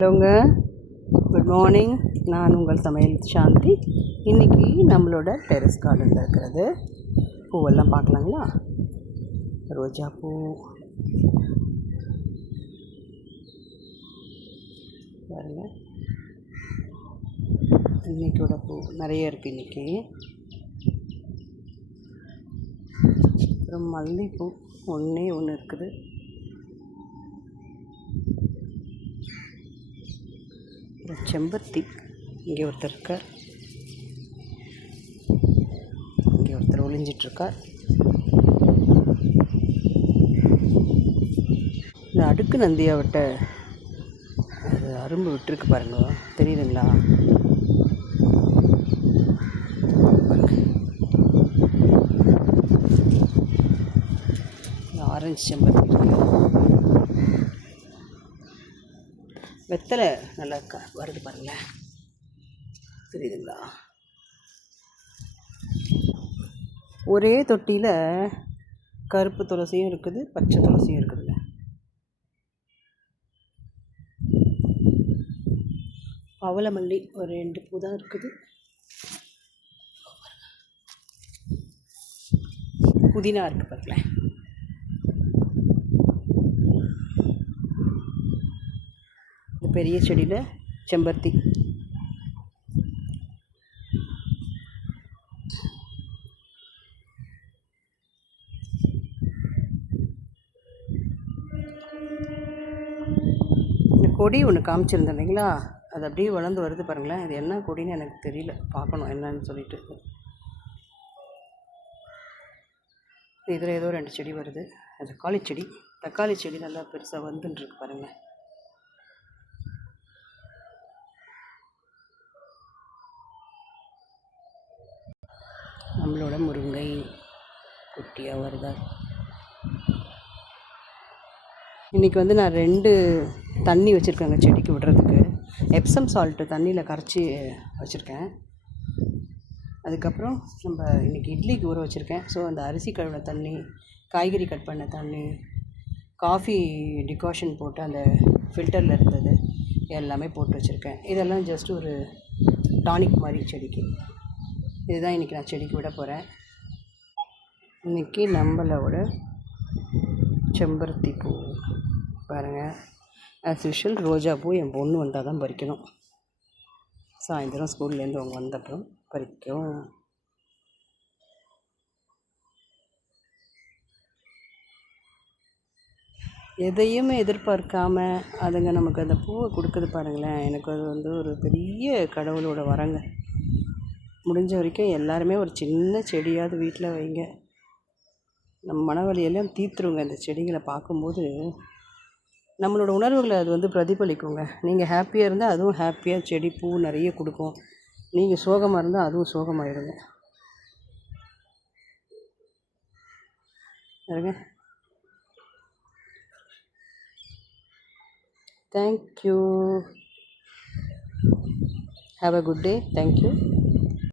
ஹலோங்க, good morning. நான் உங்கள் சமையல் சாந்தி. இன்றைக்கி நம்மளோட டெரஸ் கார்டனில் இருக்கிறது பூவெல்லாம் பார்க்கலாங்களா? ரோஜா பூ, பாருங்கள், இன்றைக்கியோட பூ நிறைய இருக்குது இன்றைக்கி. அப்புறம் மல்லிகைப்பூ ஒன்றே ஒன்று இருக்குது. செம்பருத்தி, இங்கே ஒருத்தர் இருக்கார், இங்கே ஒருத்தர் ஒளிஞ்சிட்ருக்கார். இந்த அடுக்கு நந்தியாவட்ட அது அரும்பு விட்டுருக்கு பாருங்க, தெரியுதுங்களா? ஆரஞ்சு செம்பருத்தி வெத்தலை நல்லா வருது பாருங்களேன், தெரியுதுங்களா? ஒரே தொட்டியில் கருப்பு துளசியும் இருக்குது, பச்சை துளசியும் இருக்குதுங்க. பவளமல்லி ஒரு 2 பூ தான் இருக்குது. புதினா இருக்குது பாருங்களேன். இந்த பெரிய செடியில் செம்பருத்தி. இந்த கொடி ஒன்று காமிச்சிருந்தேன் இல்லைங்களா, அது அப்படியே வளர்ந்து வருது பாருங்களேன். இது என்ன கொடின்னு எனக்கு தெரியல, பார்க்கணும் என்னன்னு சொல்லிட்டு. இதில் ஏதோ 2 செடி வருது. தக்காளி செடி நல்லா பெருசாக வந்துட்டுருக்கு பாருங்கள். நம்மளோட முருங்கை குட்டியாக வருதா. இன்றைக்கி நான் 2 தண்ணி வச்சுருக்கேங்க செடிக்கு விடுறதுக்கு. எப்சம் சால்ட்டு தண்ணியில் கரைச்சி வச்சுருக்கேன். அதுக்கப்புறம் நம்ம இன்றைக்கி இட்லிக்கு ஊற வச்சுருக்கேன். ஸோ அந்த அரிசி கழுவின தண்ணி, காய்கறி கட் பண்ண தண்ணி, காஃபி டிகாஷன் போட்டு அந்த ஃபில்டரில் இருந்தது எல்லாமே போட்டு வச்சுருக்கேன். இதெல்லாம் ஜஸ்ட் ஒரு டானிக் மாதிரி செடிக்கு. இதுதான் இன்றைக்கி நான் செடிக்கு விட போகிறேன். இன்றைக்கி நம்மளோட செம்பருத்தி பூ பாருங்கள். ஆஸ் யூஷுவல் ரோஜா பூ என் பொண்ணு வந்தால் தான் பறிக்கணும். சாயந்தரம் ஸ்கூல்லேருந்து அவங்க வந்தப்புறம் பறிக்கும். எதையுமே எதிர்பார்க்காம அதுங்க நமக்கு அந்த பூவை கொடுக்குது பாருங்களேன். எனக்கு அது ஒரு பெரிய கடவுளோட வரங்க. முடிஞ்ச வரைக்கும் எல்லாருமே ஒரு சின்ன செடியாவது வீட்டில் வைங்க. நம்ம மனவலியெல்லாம் தீர்த்துருங்க. இந்த செடிகளை பார்க்கும்போது நம்மளோட உணர்வுகளை அது பிரதிபலிக்குங்க. நீங்கள் ஹாப்பியாக இருந்தால் அதுவும் ஹாப்பியாக செடி பூ நிறைய கொடுக்கும். நீங்கள் சோகமாக இருந்தால் அதுவும் சோகமாகிடுங்க. பாருங்க. Thank you. Have a good day. Thank you.